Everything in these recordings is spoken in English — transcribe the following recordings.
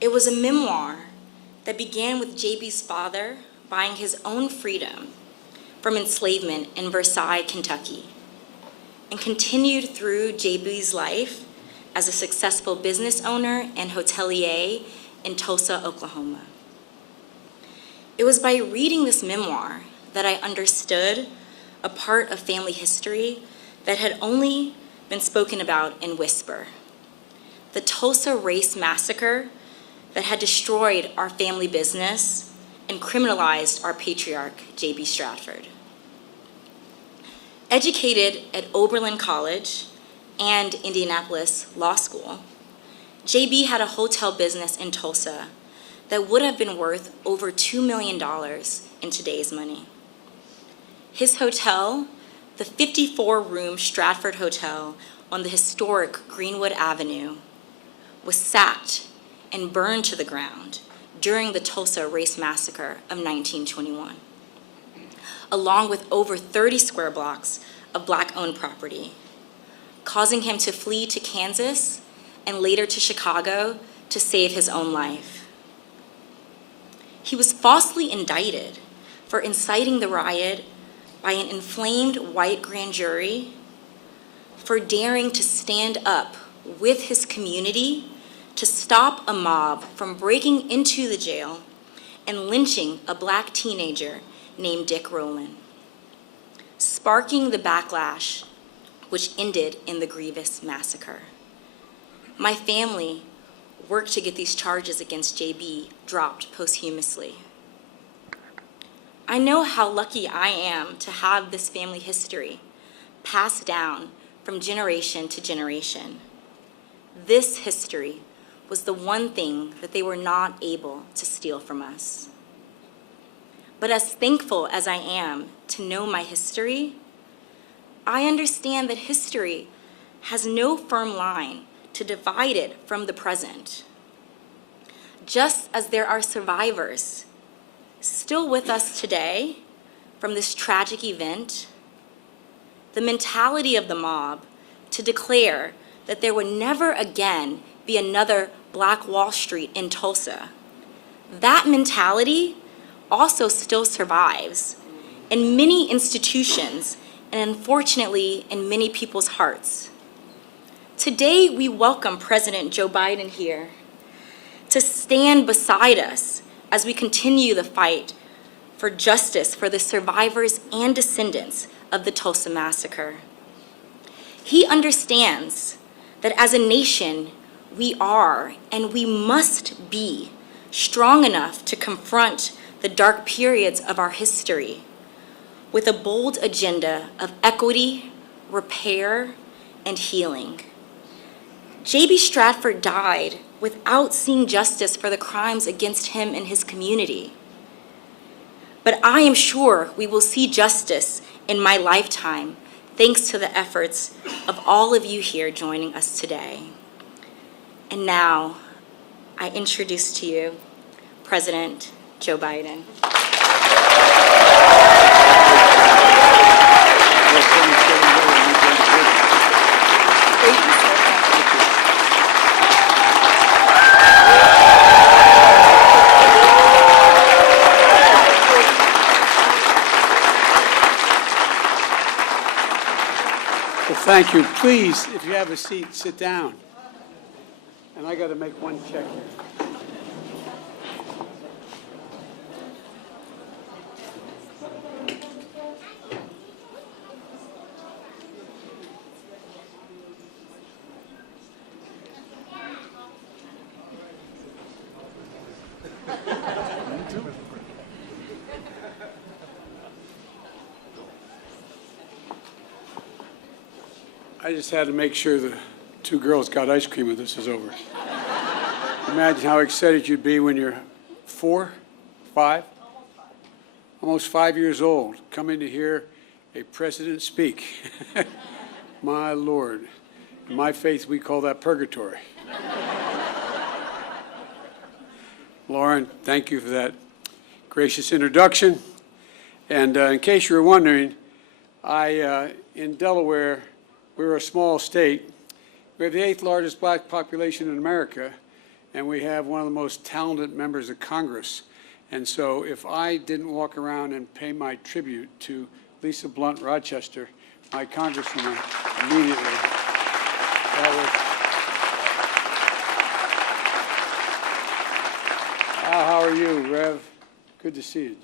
It was a memoir that began with JB's father buying his own freedom from enslavement in Versailles, Kentucky, and continued through JB's life as a successful business owner and hotelier in Tulsa, Oklahoma. It was by reading this memoir that I understood a part of family history that had only been spoken about in whisper. The Tulsa Race Massacre that had destroyed our family business and criminalized our patriarch, J.B. Stratford. Educated at Oberlin College and Indianapolis Law School, J.B. had a hotel business in Tulsa that would have been worth over $2 million in today's money. His hotel, the 54-room Stratford Hotel on the historic Greenwood Avenue, was sacked and burned to the ground during the Tulsa Race Massacre of 1921, along with over 30 square blocks of Black-owned property, causing him to flee to Kansas and later to Chicago to save his own life. He was falsely indicted for inciting the riot by an inflamed white grand jury for daring to stand up with his community to stop a mob from breaking into the jail and lynching a Black teenager named Dick Rowland, sparking the backlash which ended in the grievous massacre. My family worked to get these charges against JB dropped posthumously. I know how lucky I am to have this family history passed down from generation to generation. This history was the one thing that they were not able to steal from us. But as thankful as I am to know my history, I understand that history has no firm line to divide it from the present. Just as there are survivors still with us today from this tragic event, the mentality of the mob to declare that there would never again be another Black Wall Street in Tulsa, that mentality also still survives in many institutions and unfortunately in many people's hearts. Today, we welcome President Joe Biden here to stand beside us as we continue the fight for justice for the survivors and descendants of the Tulsa Massacre. He understands that as a nation, we are and we must be strong enough to confront the dark periods of our history with a bold agenda of equity, repair, and healing. J.B. Stratford died without seeing justice for the crimes against him and his community. But I am sure we will see justice in my lifetime, thanks to the efforts of all of you here joining us today. And now, I introduce to you President Joe Biden. Thank you. Please, if you have a seat, sit down. And I got to make one check here. I just had to make sure the two girls got ice cream when this is over. Imagine how excited you'd be when you're 4, 5, almost 5 years old, coming to hear a president speak. My Lord. In my faith, we call that purgatory. Lauren, thank you for that gracious introduction. And in case you were wondering, in Delaware, we're a small state. We have the 8th largest Black population in America, and we have one of the most talented members of Congress. And so if I didn't walk around and pay my tribute to Lisa Blunt Rochester, my congresswoman, immediately, that was... How are you, Rev? Good to see you.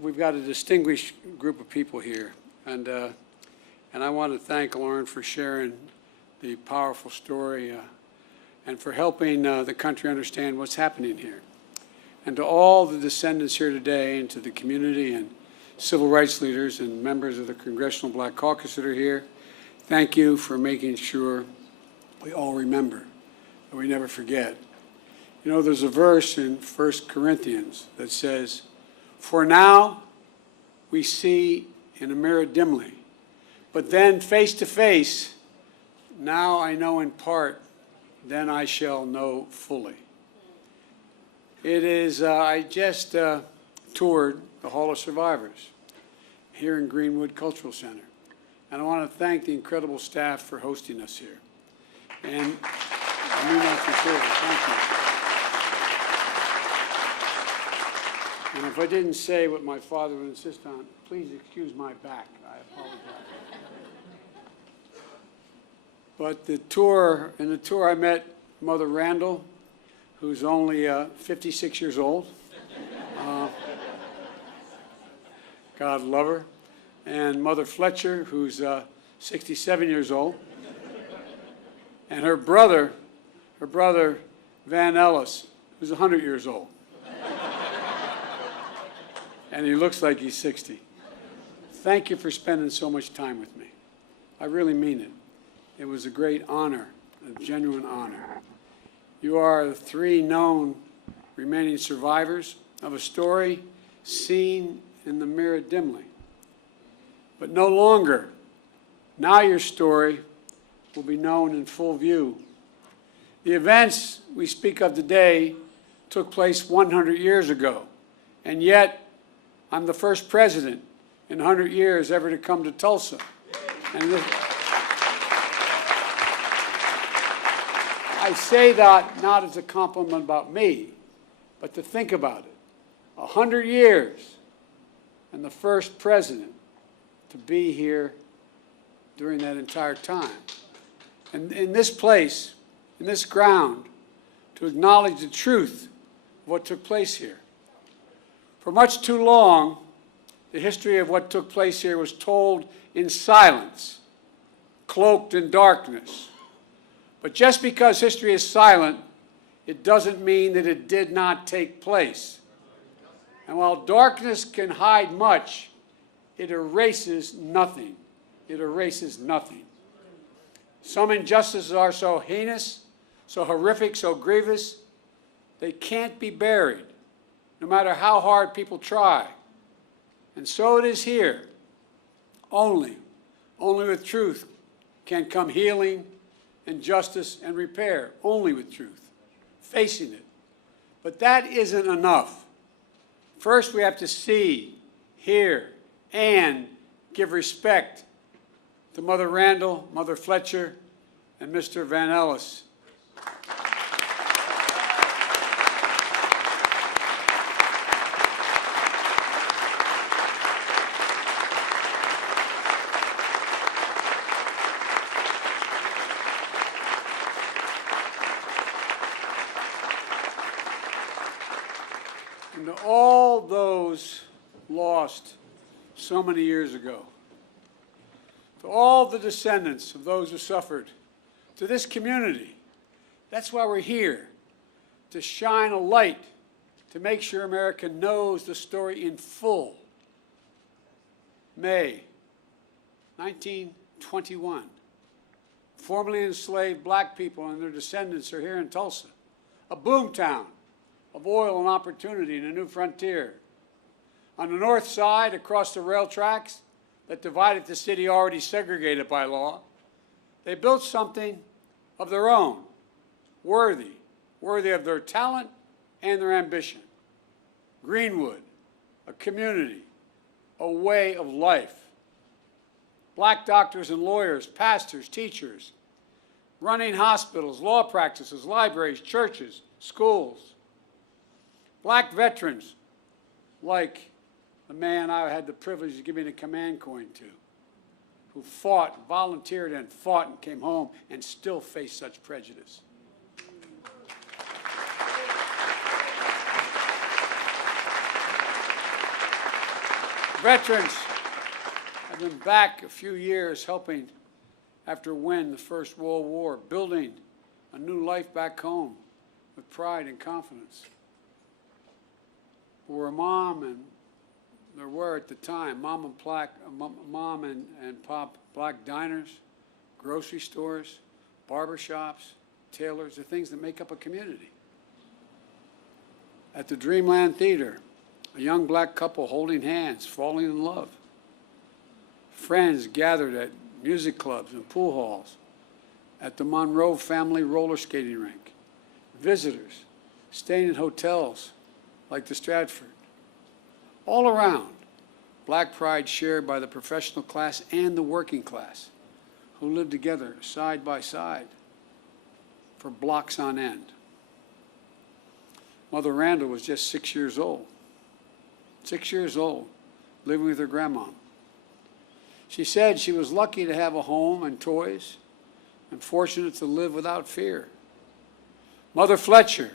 We've got a distinguished group of people here, and I want to thank Lauren for sharing the powerful story and for helping the country understand what's happening here. And to all the descendants here today, and to the community and civil rights leaders and members of the Congressional Black Caucus that are here, thank you for making sure we all remember, that we never forget. You know, there's a verse in 1 Corinthians that says, "For now we see in a mirror dimly, but then face to face, now I know in part, then I shall know fully." It is, I just toured the Hall of Survivors here in Greenwood Cultural Center. And I want to thank the incredible staff for hosting us here. And I mean that sincerely, thank you. And if I didn't say what my father would insist on, please excuse my back. I apologize. But in the tour I met Mother Randall, who's only 56 years old. God love her. And Mother Fletcher, who's 67 years old. And her brother Van Ellis, who's 100 years old. And he looks like he's 60. Thank you for spending so much time with me. I really mean it. It was a great honor, a genuine honor. You are the three known remaining survivors of a story seen in the mirror dimly. But no longer. Now your story will be known in full view. The events we speak of today took place 100 years ago, and yet I'm the first president in 100 years ever to come to Tulsa. And I say that not as a compliment about me, but to think about it. 100 years and the first president to be here during that entire time. And in this place, in this ground, to acknowledge the truth of what took place here. For much too long, the history of what took place here was told in silence, cloaked in darkness. But just because history is silent, it doesn't mean that it did not take place. And while darkness can hide much, it erases nothing. It erases nothing. Some injustices are so heinous, so horrific, so grievous, they can't be buried, no matter how hard people try. And so it is here. Only with truth can come healing and justice and repair. Only with truth, facing it. But that isn't enough. First, we have to see, hear, and give respect to Mother Randall, Mother Fletcher, and Mr. Van Ellis. And to all those lost so many years ago, to all the descendants of those who suffered, to this community, that's why we're here, to shine a light, to make sure America knows the story in full. May 1921, formerly enslaved black people and their descendants are here in Tulsa, a boomtown of oil and opportunity and a new frontier. On the north side, across the rail tracks that divided the city already segregated by law, they built something of their own, worthy of their talent and their ambition. Greenwood, a community, a way of life. Black doctors and lawyers, pastors, teachers, running hospitals, law practices, libraries, churches, schools. Black veterans, like the man I had the privilege of giving a command coin to, who fought, volunteered and fought and came home and still face such prejudice. Veterans have been back a few years helping after winning the First World War, building a new life back home with pride and confidence. For a mom, and there were at the time, mom and pop black diners, grocery stores, barbershops, tailors, the things that make up a community. At the Dreamland Theater, a young black couple holding hands, falling in love. Friends gathered at music clubs and pool halls, at the Monroe family roller skating rink. Visitors staying in hotels like the Stratford. All around, black pride shared by the professional class and the working class, who lived together side by side for blocks on end. Mother Randall was just 6 years old. 6 years old, living with her grandma. She said she was lucky to have a home and toys and fortunate to live without fear. Mother Fletcher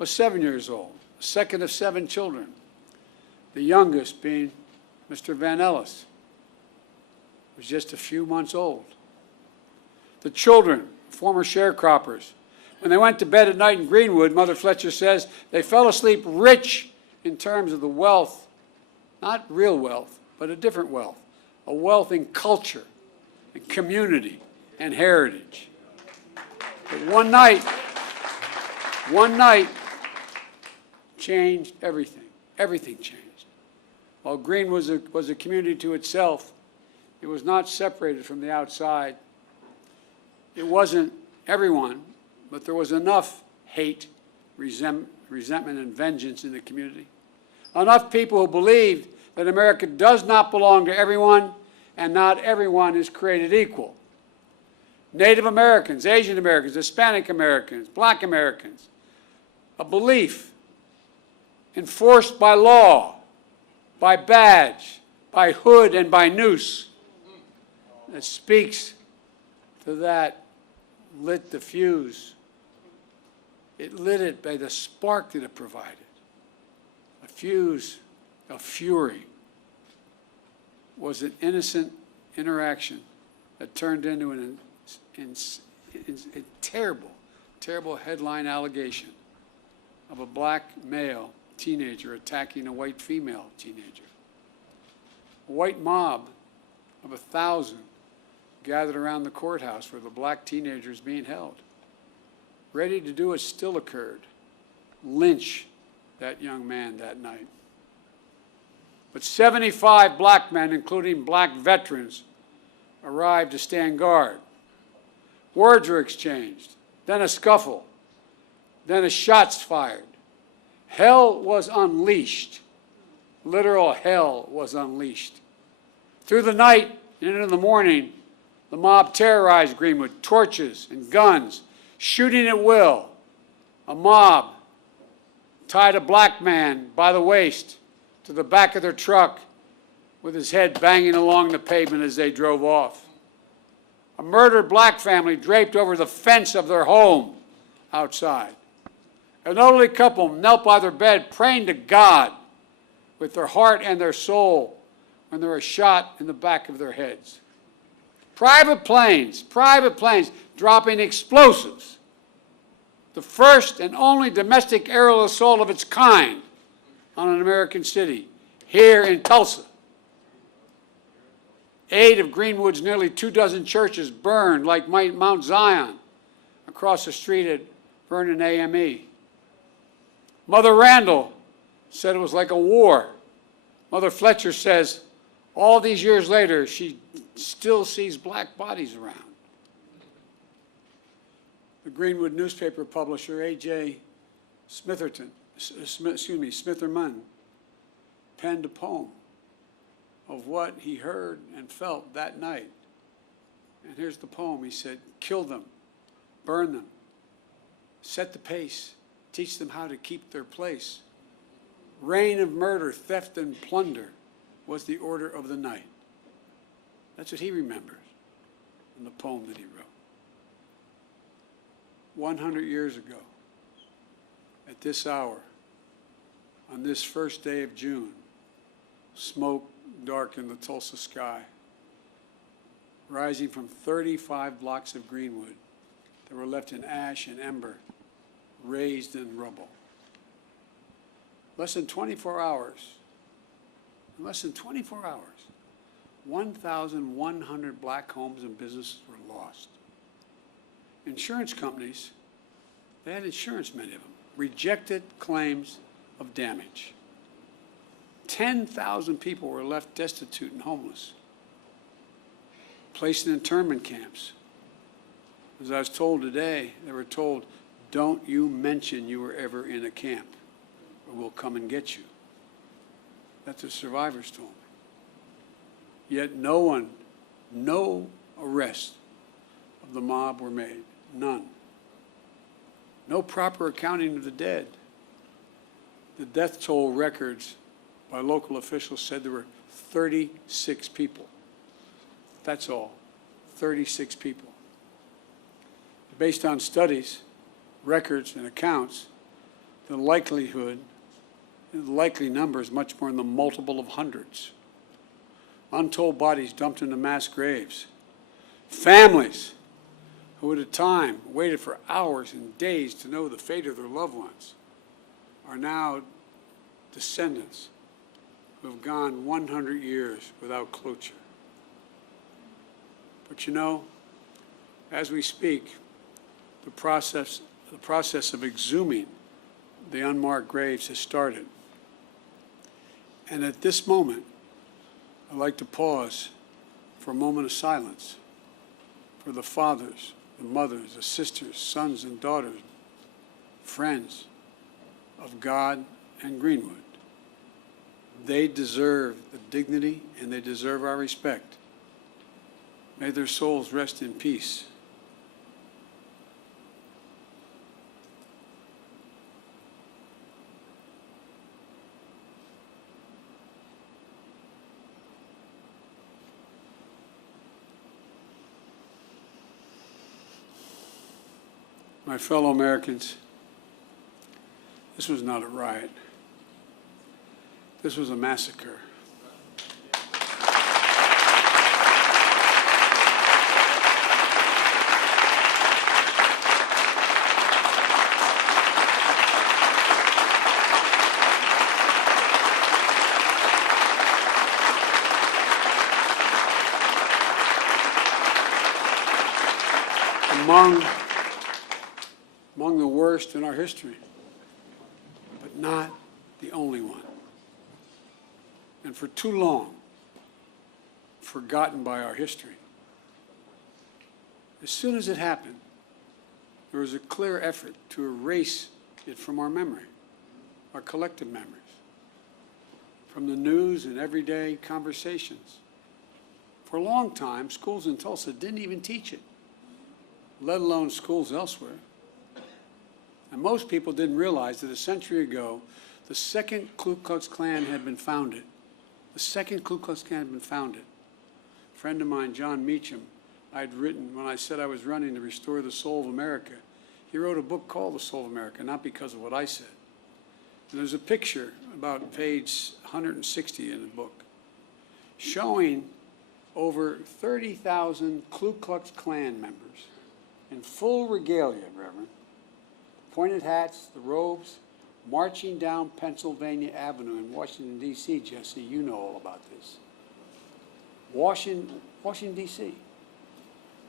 was 7 years old, the second of 7 children, the youngest being Mr. Van Ellis, who was just a few months old. The children, former sharecroppers, when they went to bed at night in Greenwood, Mother Fletcher says they fell asleep rich in terms of the wealth, not real wealth, but a different wealth, a wealth in culture and community and heritage. But one night changed everything. Everything changed. While Greenwood was a community to itself, it was not separated from the outside. It wasn't everyone, but there was enough hate, resentment, and vengeance in the community. Enough people who believed that America does not belong to everyone and not everyone is created equal. Native Americans, Asian Americans, Hispanic Americans, Black Americans, a belief enforced by law, by badge, by hood, and by noose that speaks to that lit the fuse. It lit it by the spark that it provided. A fuse of fury was an innocent interaction that turned into a terrible, terrible headline allegation of a black male teenager attacking a white female teenager. A white mob of 1,000 gathered around the courthouse where the black teenager is being held. Ready to do what still occurred, lynch that young man that night. But 75 black men, including black veterans, arrived to stand guard. Words were exchanged, then a scuffle, then a shots fired. Hell was unleashed. Literal hell was unleashed. Through the night and into the morning, the mob terrorized Greenwood, torches and guns, shooting at will. A mob tied a black man by the waist to the back of their truck with his head banging along the pavement as they drove off. A murdered black family draped over the fence of their home outside. An elderly couple knelt by their bed praying to God with their heart and their soul when they were shot in the back of their heads. Private planes dropping explosives. The first and only domestic aerial assault of its kind on an American city, here in Tulsa. 8 of Greenwood's nearly 24 churches burned like Mount Zion across the street at Vernon AME. Mother Randall said it was like a war. Mother Fletcher says all these years later, she still sees black bodies around. The Greenwood newspaper publisher, A.J. Smitherman, penned a poem of what he heard and felt that night. And here's the poem. He said, "Kill them, burn them, set the pace, teach them how to keep their place. Reign of murder, theft, and plunder was the order of the night. That's what he remembers in the poem that he wrote. 100 years ago, at this hour, on this first day of June, smoke darkened the Tulsa sky, rising from 35 blocks of greenwood that were left in ash and ember, raised in rubble. Less than 24 hours, 1,100 black homes and businesses were lost. Insurance companies, they had insurance, many of them, rejected claims of damage. 10,000 people were left destitute and homeless, placed in internment camps. As I was told today, they were told, don't you mention you were ever in a camp, or we'll come and get you. That's what survivors told me. Yet no arrest of the mob were made, none. No proper accounting of the dead. The death toll records by local officials said there were 36 people. That's all, 36 people. Based on studies, records, and accounts, the likely number is much more in the multiple of hundreds. Untold bodies dumped into mass graves. Families who at a time waited for hours and days to know the fate of their loved ones are now descendants who have gone 100 years without closure. But you know, as we speak, the process of exhuming the unmarked graves has started. And at this moment, I'd like to pause for a moment of silence for the fathers, the mothers, the sisters, sons and daughters, friends of God and Greenwood. They deserve the dignity and they deserve our respect. May their souls rest in peace. My fellow Americans, this was not a riot. This was a massacre. Among the worst in our history, but not the only one. And for too long, forgotten by our history. As soon as it happened, there was a clear effort to erase it from our memory, our collective memories, from the news and everyday conversations. For a long time, schools in Tulsa didn't even teach it, let alone schools elsewhere. And most people didn't realize that a century ago, the second Ku Klux Klan had been founded. The second Ku Klux Klan had been founded. A friend of mine, John Meacham, I'd written when I said I was running to restore the soul of America. He wrote a book called The Soul of America, not because of what I said. And there's a picture about page 160 in the book showing over 30,000 Ku Klux Klan members in full regalia, Reverend, pointed hats, the robes, marching down Pennsylvania Avenue in Washington, D.C., Jesse, you know all about this. Washington, D.C.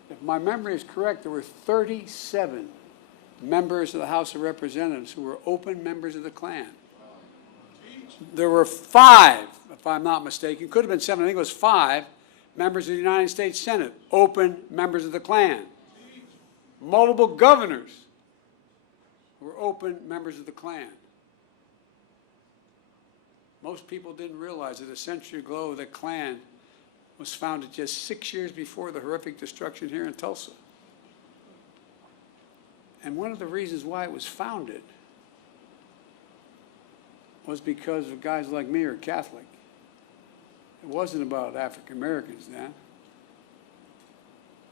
If my memory is correct, there were 37 members of the House of Representatives who were open members of the Klan. There were 5, if I'm not mistaken, could have been 7, I think it was 5, members of the United States Senate, open members of the Klan. Multiple governors were open members of the Klan. Most people didn't realize that a century ago the Klan was founded just 6 years before the horrific destruction here in Tulsa. And one of the reasons why it was founded was because of guys like me who are Catholic. It wasn't about African Americans then.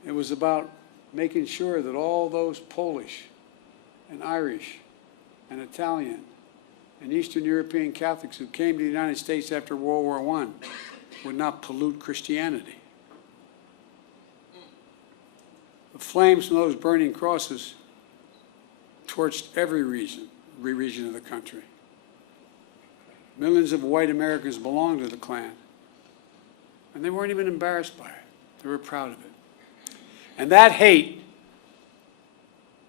It was about making sure that all those Polish and Irish and Italian and Eastern European Catholics who came to the United States after World War I would not pollute Christianity. The flames from those burning crosses torched every region of the country. Millions of white Americans belonged to the Klan, and they weren't even embarrassed by it. They were proud of it. And that hate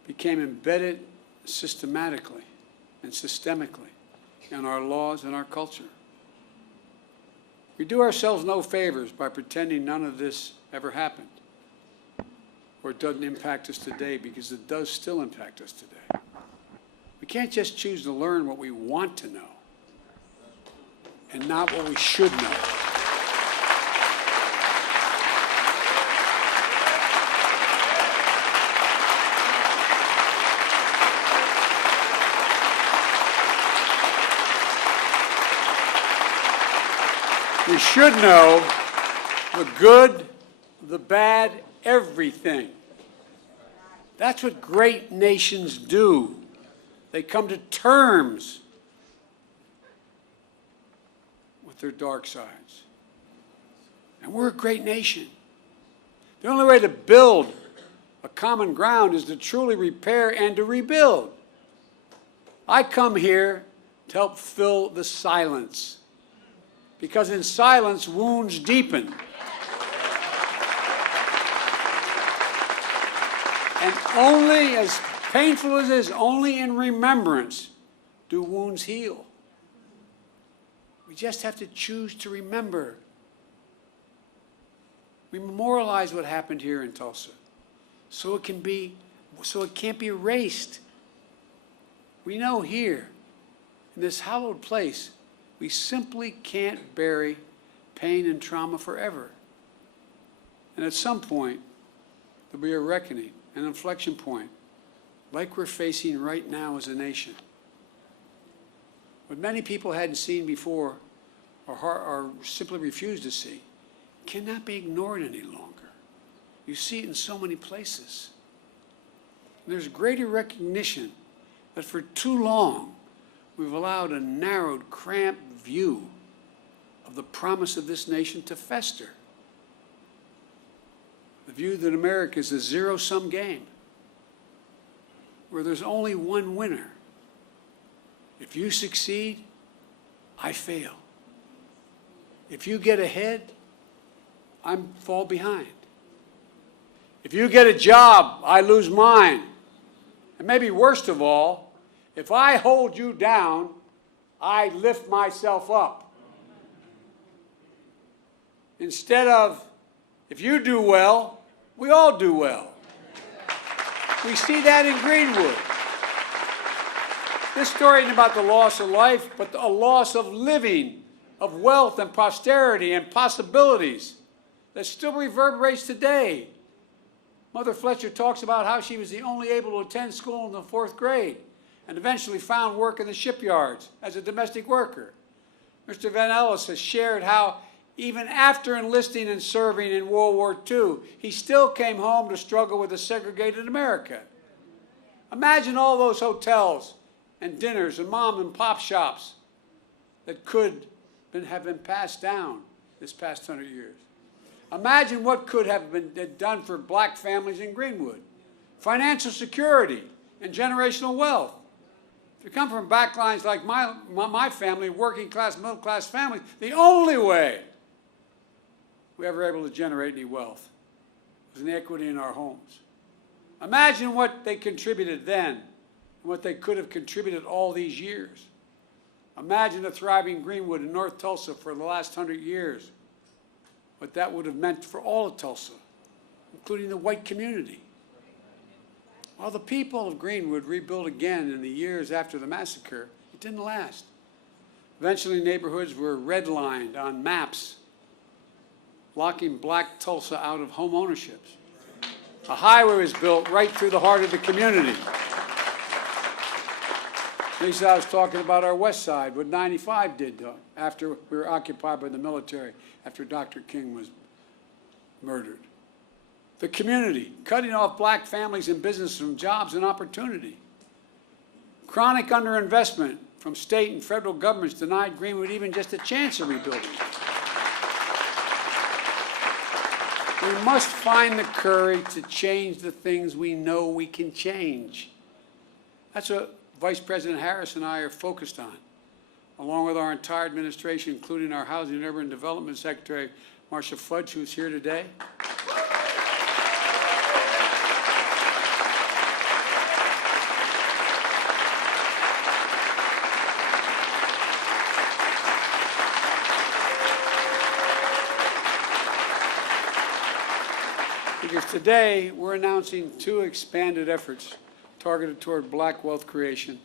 became embedded systematically and systemically in our laws and our culture. We do ourselves no favors by pretending none of this ever happened, or it doesn't impact us today, because it does still impact us today. We can't just choose to learn what we want to know and not what we should know. We should know the good, the bad, everything. That's what great nations do. They come to terms with their dark sides. And we're a great nation. The only way to build a common ground is to truly repair and to rebuild. I come here to help fill the silence, because in silence, wounds deepen. And only, as painful as it is, only in remembrance do wounds heal. We just have to choose to remember. We memorialize what happened here in Tulsa, so it can't be erased. We know here, in this hallowed place, we simply can't bury pain and trauma forever. And at some point, there'll be a reckoning, an inflection point, like we're facing right now as a nation. What many people hadn't seen before, or simply refused to see, cannot be ignored any longer. You see it in so many places. And there's greater recognition that for too long, we've allowed a narrowed, cramped view of the promise of this nation to fester. The view that America is a zero-sum game, where there's only one winner. If you succeed, I fail. If you get ahead, I fall behind. If you get a job, I lose mine. And maybe worst of all, if I hold you down, I lift myself up. Instead of, if you do well, we all do well. We see that in Greenwood. This story isn't about the loss of life, but a loss of living, of wealth and prosperity and possibilities that still reverberates today. Mother Fletcher talks about how she was the only able to attend school in the 4th grade and eventually found work in the shipyards as a domestic worker. Mr. Van Ellis has shared how even after enlisting and serving in World War II, he still came home to struggle with a segregated America. Imagine all those hotels and dinners and mom and pop shops that could have been passed down this past 100 years. Imagine what could have been done for black families in Greenwood. Financial security and generational wealth. If you come from backlines like my family, working class, middle class families, the only way we ever able to generate any wealth was inequity in our homes. Imagine what they contributed then and what they could have contributed all these years. Imagine a thriving Greenwood in North Tulsa for the last 100 years, what that would have meant for all of Tulsa, including the white community. While the people of Greenwood rebuilt again in the years after the massacre, it didn't last. Eventually, neighborhoods were redlined on maps, locking black Tulsa out of home ownership. A highway was built right through the heart of the community. Lisa, I was talking about our west side, what 95 did after we were occupied by the military, after Dr. King was murdered. The community, cutting off black families and businesses from jobs and opportunity. Chronic underinvestment from state and federal governments denied Greenwood even just a chance of rebuilding. We must find the courage to change the things we know we can change. That's what Vice President Harris and I are focused on, along with our entire administration, including our Housing and Urban Development Secretary, Marcia Fudge, who's here today. Because today we're announcing 2 expanded efforts targeted toward black wealth creation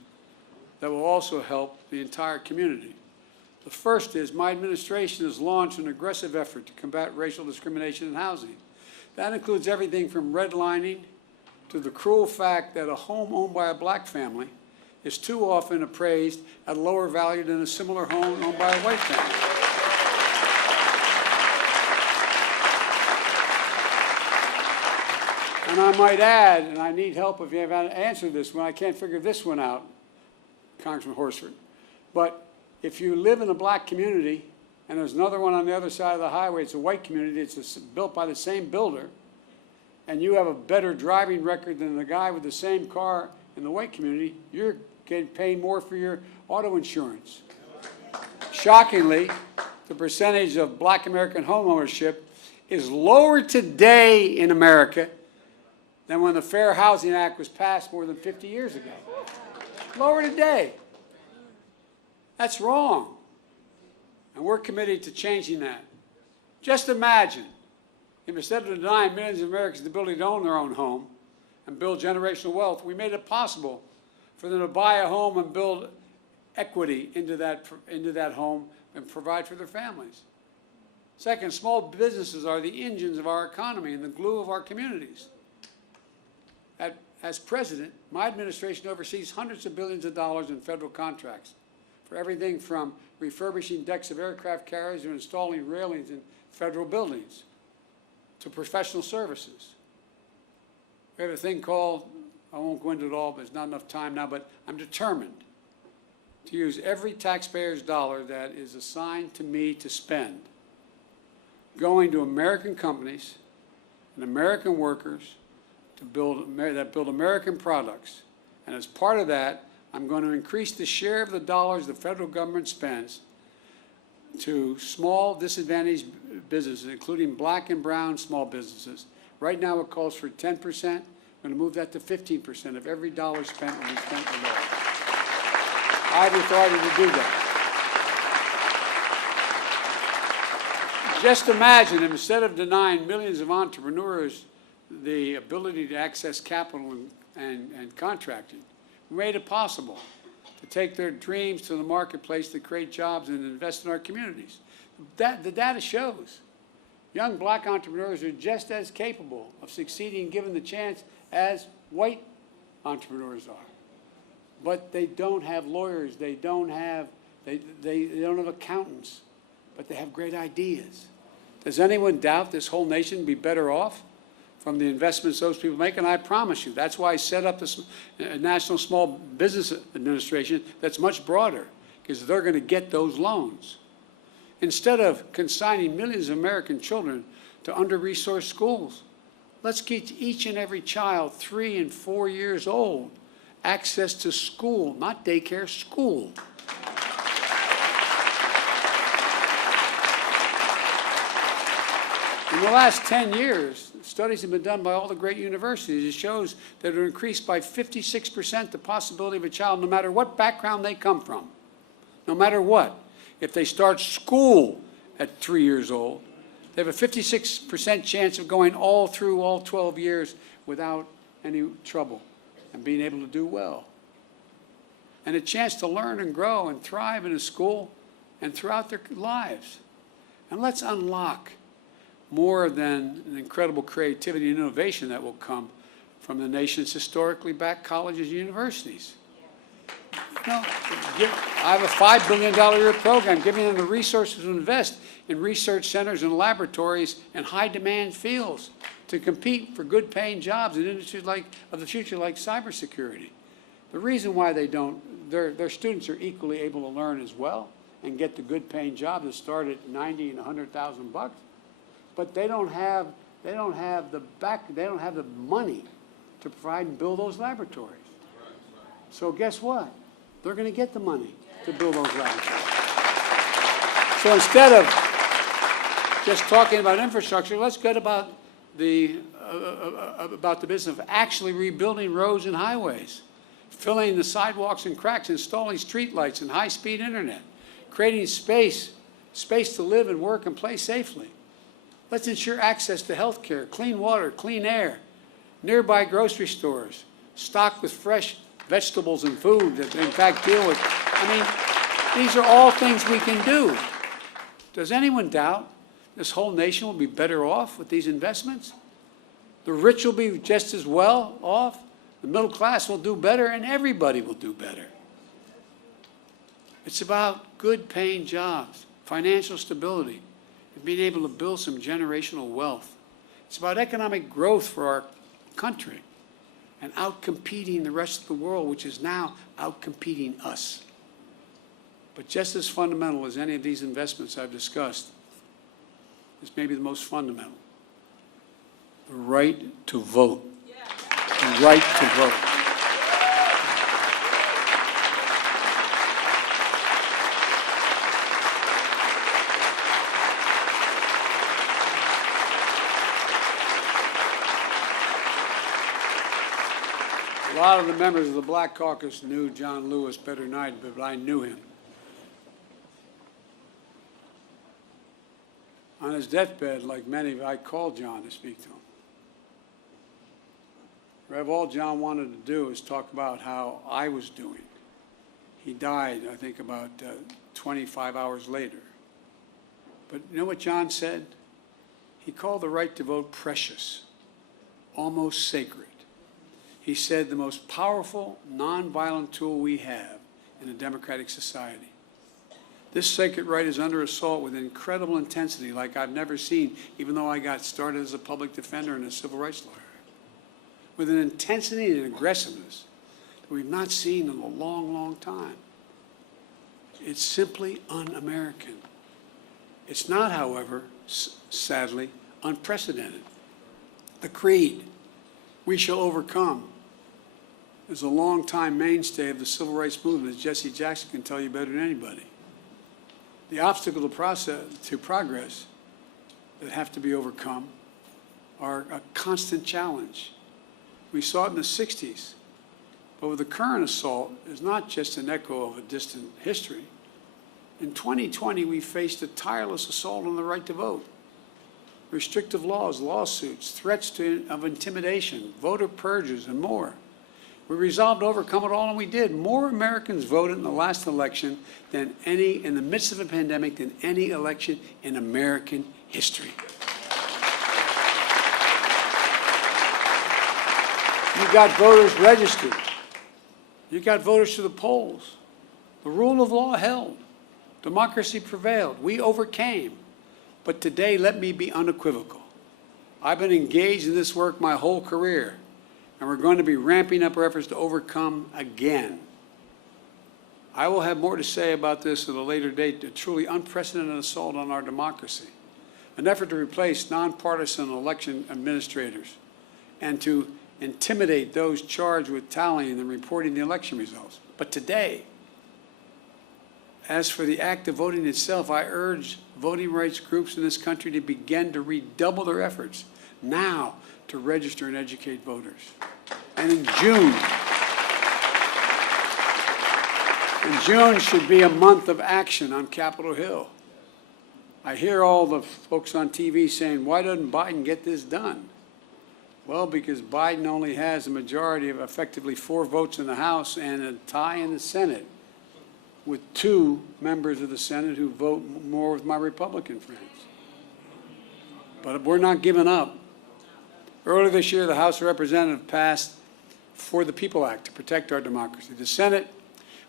that will also help the entire community. The first is my administration has launched an aggressive effort to combat racial discrimination in housing. That includes everything from redlining to the cruel fact that a home owned by a black family is too often appraised at a lower value than a similar home owned by a white family. And I might add, and I need help if you have answered this one, I can't figure this one out, Congressman Horsford, but if you live in a black community and there's another one on the other side of the highway, it's a white community, it's built by the same builder, and you have a better driving record than the guy with the same car in the white community, you're getting paid more for your auto insurance. Shockingly, the percentage of black American home ownership is lower today in America than when the Fair Housing Act was passed more than 50 years ago. Lower today. That's wrong. And we're committed to changing that. Just imagine if instead of denying millions of Americans the ability to own their own home and build generational wealth, we made it possible for them to buy a home and build equity into that home and provide for their families. Second, small businesses are the engines of our economy and the glue of our communities. As president, my administration oversees hundreds of billions of dollars in federal contracts for everything from refurbishing decks of aircraft carriers to installing railings in federal buildings to professional services. We have a thing called, I won't go into it all, but there's not enough time now, but I'm determined to use every taxpayer's dollar that is assigned to me to spend going to American companies and American workers that build American products. And as part of that, I'm going to increase the share of the dollars the federal government spends to small disadvantaged businesses, including black and brown small businesses. Right now it calls for 10%. I'm going to move that to 15% of every dollar spent will be spent in there. I have the authority to do that. Just imagine if instead of denying millions of entrepreneurs the ability to access capital and contracting, we made it possible to take their dreams to the marketplace to create jobs and invest in our communities. The data shows young black entrepreneurs are just as capable of succeeding given the chance as white entrepreneurs are. But they don't have lawyers, they don't have accountants, but they have great ideas. Does anyone doubt this whole nation would be better off from the investments those people make? And I promise you, that's why I set up this National Small Business Administration that's much broader, because they're going to get those loans. Instead of consigning millions of American children to under-resourced schools, let's get each and every child 3 and 4 years old access to school, not daycare, school. In the last 10 years, studies have been done by all the great universities. It shows that it increased by 56% the possibility of a child, no matter what background they come from, no matter what. If they start school at 3 years old, they have a 56% chance of going all through all 12 years without any trouble and being able to do well. And a chance to learn and grow and thrive in a school and throughout their lives. And let's unlock more than an incredible creativity and innovation that will come from the nation's historically black colleges and universities. No, I have a $5 billion a year program giving them the resources to invest in research centers and laboratories in high-demand fields to compete for good-paying jobs in industries of the future like cybersecurity. The reason why they don't, their students are equally able to learn as well and get the good-paying jobs that start at $90,000 and $100,000, but they don't have the money to provide and build those laboratories. So guess what? They're going to get the money to build those laboratories. So instead of just talking about infrastructure, let's get about the business of actually rebuilding roads and highways, filling the sidewalks and cracks, installing streetlights and high-speed internet, creating space to live and work and play safely. Let's ensure access to health care, clean water, clean air, nearby grocery stores, stocked with fresh vegetables and food that in fact deal with. I mean, these are all things we can do. Does anyone doubt this whole nation will be better off with these investments? The rich will be just as well off, the middle class will do better, and everybody will do better. It's about good paying jobs, financial stability, and being able to build some generational wealth. It's about economic growth for our country and outcompeting the rest of the world, which is now outcompeting us. But just as fundamental as any of these investments I've discussed is maybe the most fundamental: the right to vote. The right to vote. A lot of the members of the Black Caucus knew John Lewis better than I did, but I knew him. On his deathbed, like many, I called John to speak to him. Rev, all John wanted to do is talk about how I was doing. He died, I think, about 25 hours later. But you know what John said? He called the right to vote precious, almost sacred. He said the most powerful, nonviolent tool we have in a democratic society. This sacred right is under assault with incredible intensity like I've never seen, even though I got started as a public defender and a civil rights lawyer. With an intensity and aggressiveness that we've not seen in a long, long time. It's simply un-American. It's not, however, sadly, unprecedented. The creed, "We shall overcome," is a long-time mainstay of the civil rights movement, as Jesse Jackson can tell you better than anybody. The obstacle to progress that have to be overcome are a constant challenge. We saw it in the 60s, but with the current assault is not just an echo of a distant history. In 2020, we faced a tireless assault on the right to vote. Restrictive laws, lawsuits, threats of intimidation, voter purges, and more. We resolved to overcome it all, and we did. More Americans voted in the last election in the midst of a pandemic, than any election in American history. You got voters registered. You got voters to the polls. The rule of law held. Democracy prevailed. We overcame. But today, let me be unequivocal. I've been engaged in this work my whole career, and we're going to be ramping up our efforts to overcome again. I will have more to say about this at a later date, a truly unprecedented assault on our democracy, an effort to replace nonpartisan election administrators and to intimidate those charged with tallying and reporting the election results. But today, as for the act of voting itself, I urge voting rights groups in this country to begin to redouble their efforts now to register and educate voters. And in June should be a month of action on Capitol Hill. I hear all the folks on TV saying, why doesn't Biden get this done? Well, because Biden only has a majority of effectively 4 votes in the House and a tie in the Senate, with 2 members of the Senate who vote more with my Republican friends. But we're not giving up. Earlier this year, the House of Representatives passed For the People Act to protect our democracy. The Senate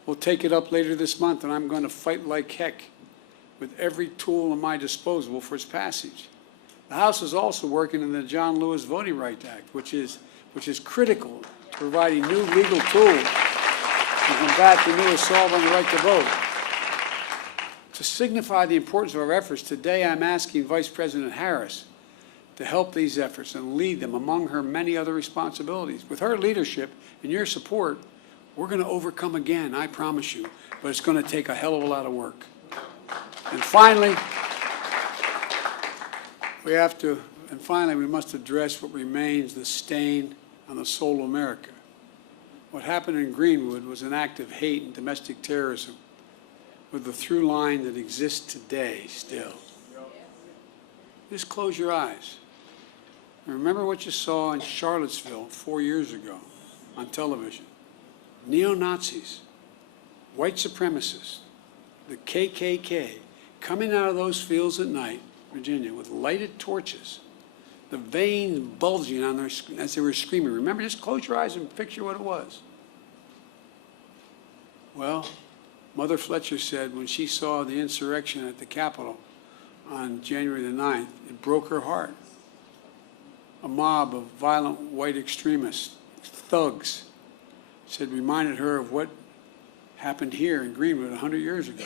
will take it up later this month, and I'm going to fight like heck with every tool at my disposal for its passage. The House is also working on the John Lewis Voting Rights Act, which is critical to providing new legal tools to combat the new assault on the right to vote. To signify the importance of our efforts, today I'm asking Vice President Harris to help these efforts and lead them among her many other responsibilities. With her leadership and your support, we're going to overcome again, I promise you, but it's going to take a hell of a lot of work. And finally, we must address what remains the stain on the soul of America. What happened in Greenwood was an act of hate and domestic terrorism with the through line that exists today still. Just close your eyes. And remember what you saw in Charlottesville 4 years ago on television. Neo-Nazis, white supremacists, the KKK, coming out of those fields at night, Virginia, with lighted torches, the veins bulging on as they were screaming. Remember, just close your eyes and picture what it was. Well, Mother Fletcher said when she saw the insurrection at the Capitol on January the 9th, it broke her heart. A mob of violent white extremists, thugs, reminded her of what happened here in Greenwood 100 years ago.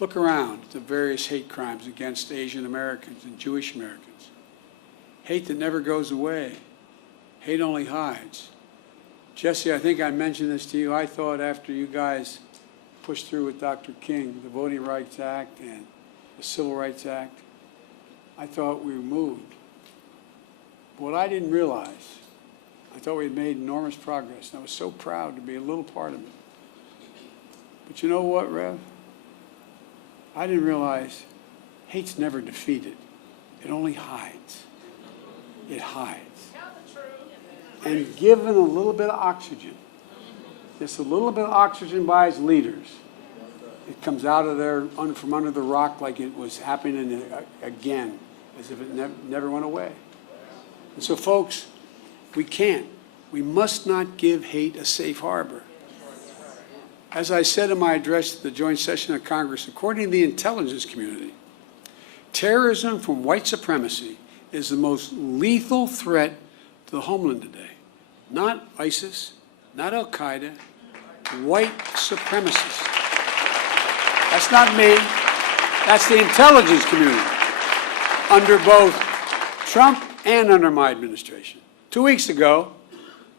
Look around at the various hate crimes against Asian Americans and Jewish Americans. Hate that never goes away. Hate only hides. Jesse, I think I mentioned this to you. I thought after you guys pushed through with Dr. King, the Voting Rights Act and the Civil Rights Act, I thought we were moved. What I didn't realize, I thought we had made enormous progress, and I was so proud to be a little part of it. But you know what, Rev? I didn't realize hate's never defeated. It only hides. It hides. And given a little bit of oxygen, just a little bit of oxygen by its leaders, it comes out of there from under the rock like it was happening again, as if it never went away. And so, folks, we must not give hate a safe harbor. As I said in my address to the joint session of Congress, according to the intelligence community, terrorism from white supremacy is the most lethal threat to the homeland today. Not ISIS, not Al-Qaeda, white supremacists. That's not me. That's the intelligence community under both Trump and under my administration. 2 weeks ago,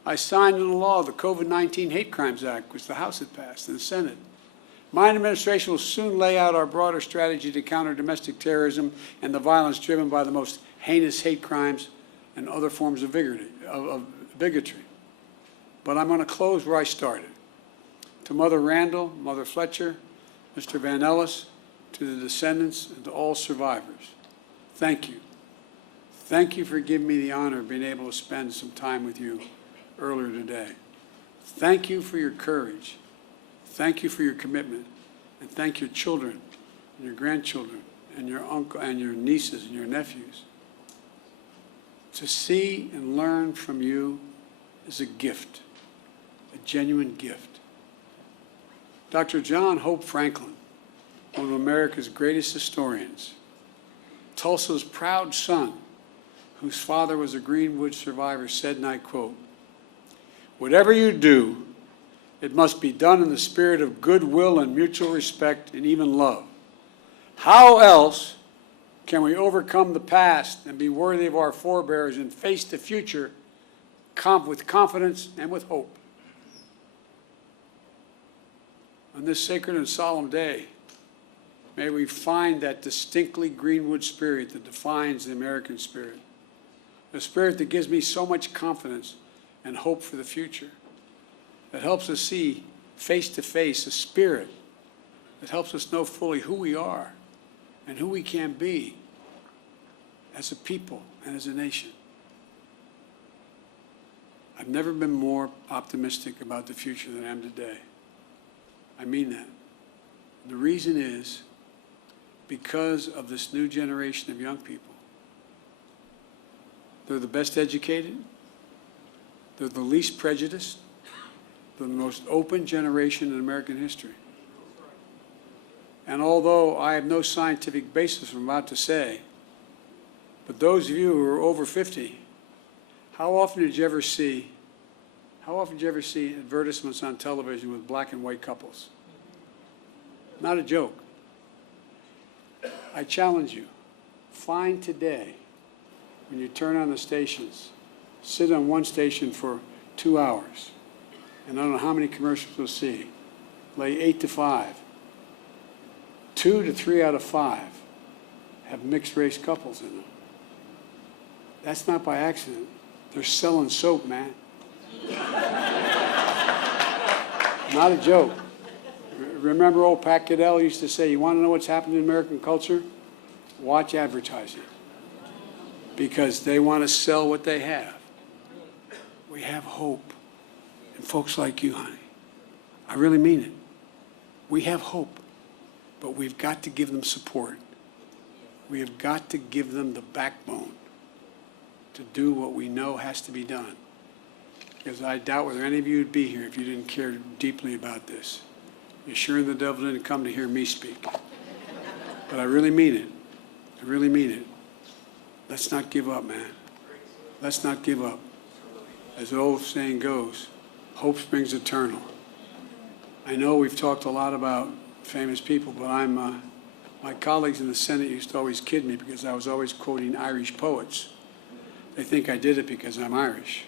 I signed into law the COVID-19 Hate Crimes Act, which the House had passed, and the Senate. My administration will soon lay out our broader strategy to counter domestic terrorism and the violence driven by the most heinous hate crimes and other forms of bigotry. But I'm going to close where I started. To Mother Randall, Mother Fletcher, Mr. Van Ellis, to the descendants, and to all survivors, thank you. Thank you for giving me the honor of being able to spend some time with you earlier today. Thank you for your courage. Thank you for your commitment. And thank your children and your grandchildren and your uncle and your nieces and your nephews. To see and learn from you is a gift, a genuine gift. Dr. John Hope Franklin, one of America's greatest historians, Tulsa's proud son, whose father was a Greenwood survivor, said, and I quote, "Whatever you do, it must be done in the spirit of goodwill and mutual respect and even love. How else can we overcome the past and be worthy of our forebears and face the future with confidence and with hope?" On this sacred and solemn day, may we find that distinctly Greenwood spirit that defines the American spirit, a spirit that gives me so much confidence and hope for the future, that helps us see face to face a spirit that helps us know fully who we are and who we can be as a people and as a nation. I've never been more optimistic about the future than I am today. I mean that. The reason is because of this new generation of young people. They're the best educated, they're the least prejudiced, they're the most open generation in American history. And although I have no scientific basis for what I'm about to say, but those of you who are over 50, how often did you ever see advertisements on television with black and white couples? Not a joke. I challenge you, find today, when you turn on the stations, sit on one station for 2 hours, and I don't know how many commercials you'll see, lay 8 to 5. 2 to 3 out of 5 have mixed-race couples in them. That's not by accident. They're selling soap, man. Not a joke. Remember old Pat Goodell used to say, you want to know what's happening in American culture? Watch advertising. Because they want to sell what they have. We have hope. And folks like you, honey, I really mean it. We have hope. But we've got to give them support. We have got to give them the backbone to do what we know has to be done. Because I doubt whether any of you would be here if you didn't care deeply about this. You're sure the devil didn't come to hear me speak. But I really mean it. I really mean it. Let's not give up, man. Let's not give up. As the old saying goes, hope springs eternal. I know we've talked a lot about famous people, but my colleagues in the Senate used to always kid me because I was always quoting Irish poets. They think I did it because I'm Irish.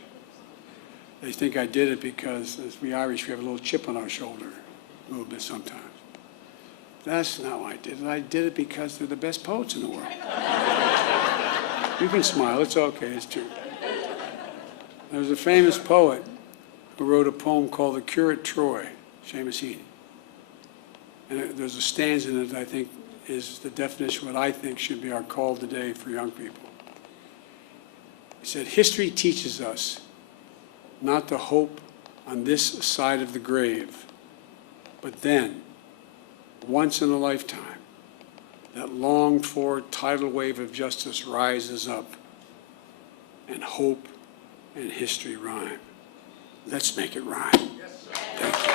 They think I did it because, as we Irish, we have a little chip on our shoulder, a little bit sometimes. That's not why I did it. I did it because they're the best poets in the world. You can smile. It's okay. It's true. There was a famous poet who wrote a poem called The Cure at Troy, Seamus Heaney. And there's a stanza in it that I think is the definition of what I think should be our call today for young people. He said, history teaches us not to hope on this side of the grave, but then, once in a lifetime, that longed-for tidal wave of justice rises up, and hope and history rhyme. Let's make it rhyme. Thank you.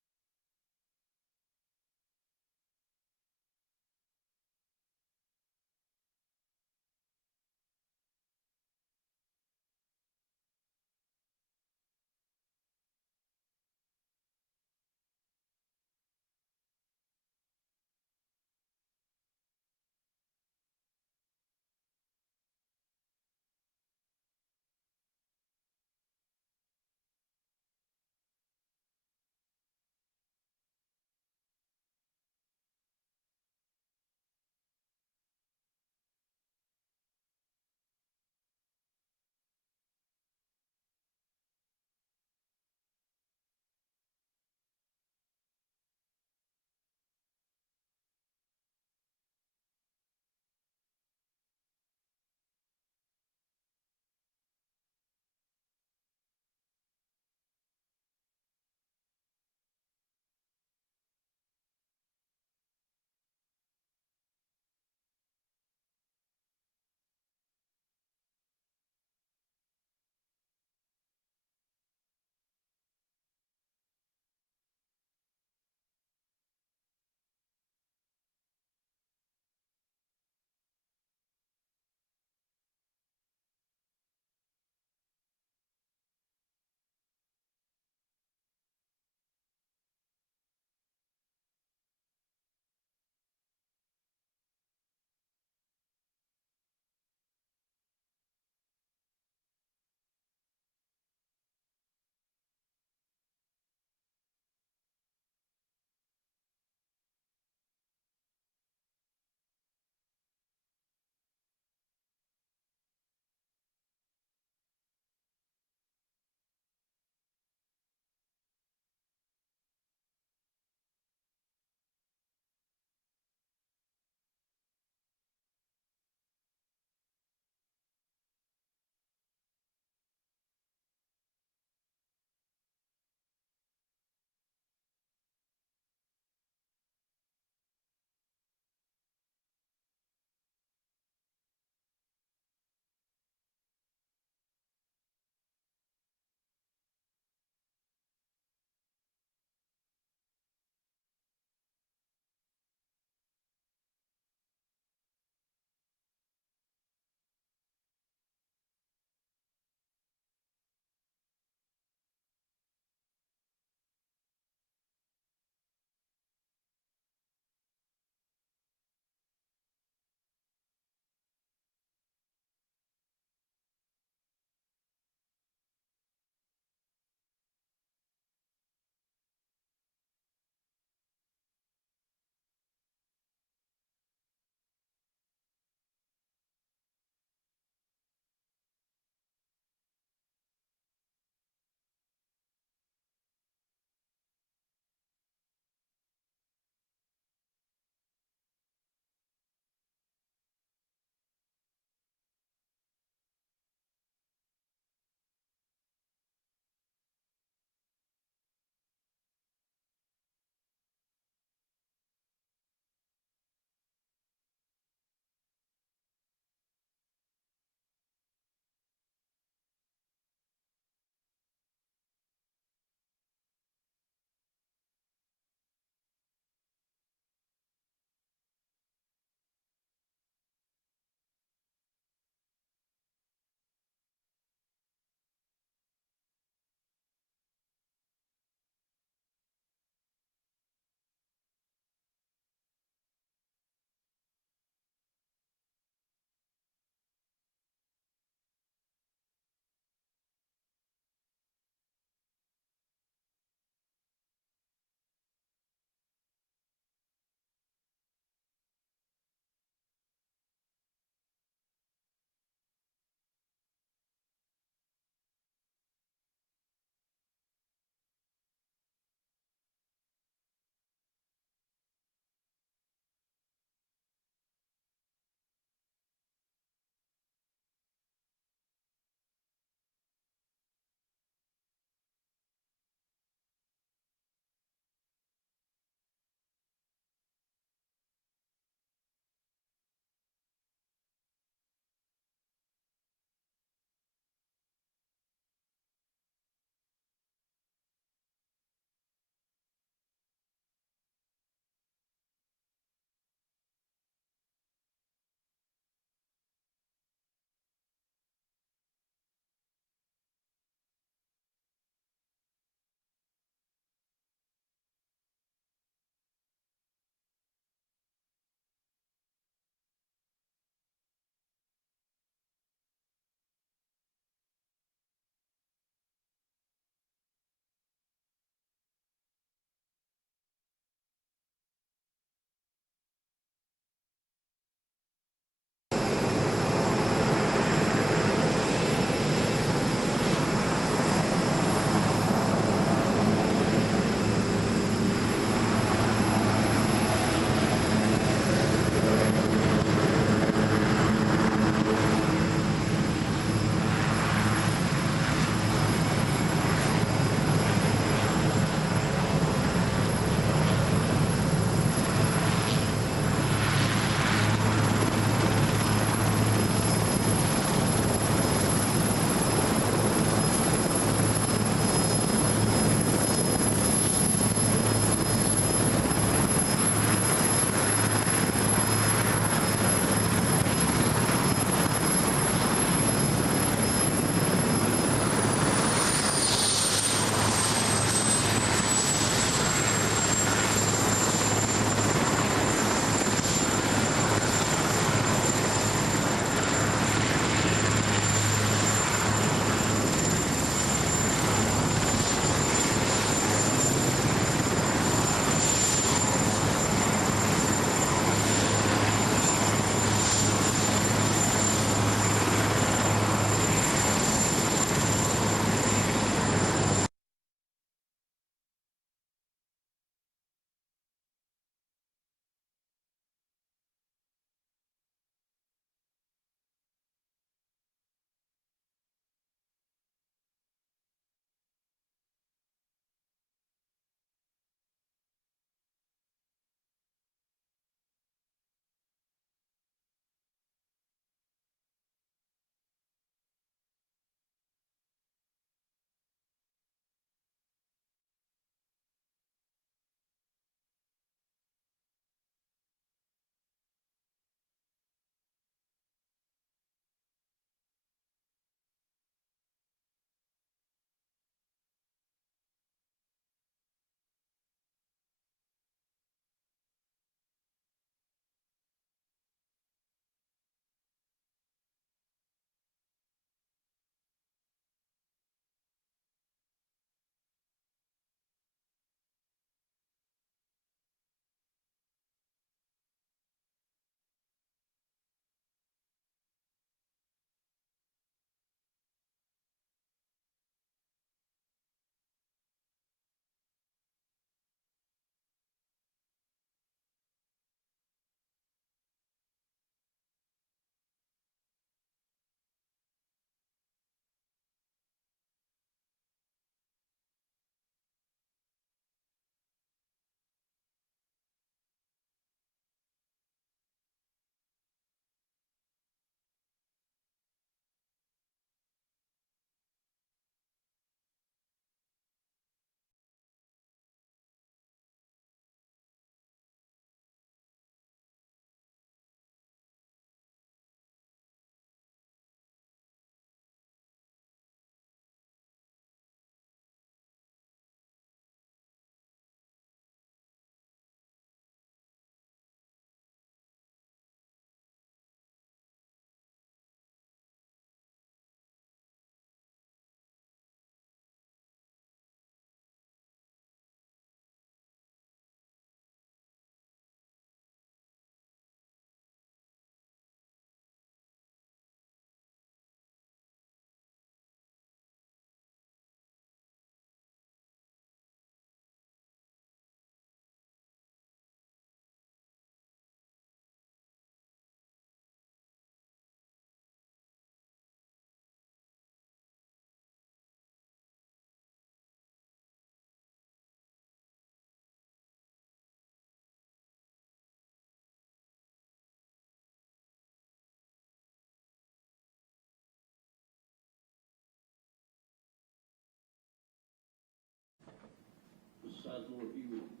was more, you would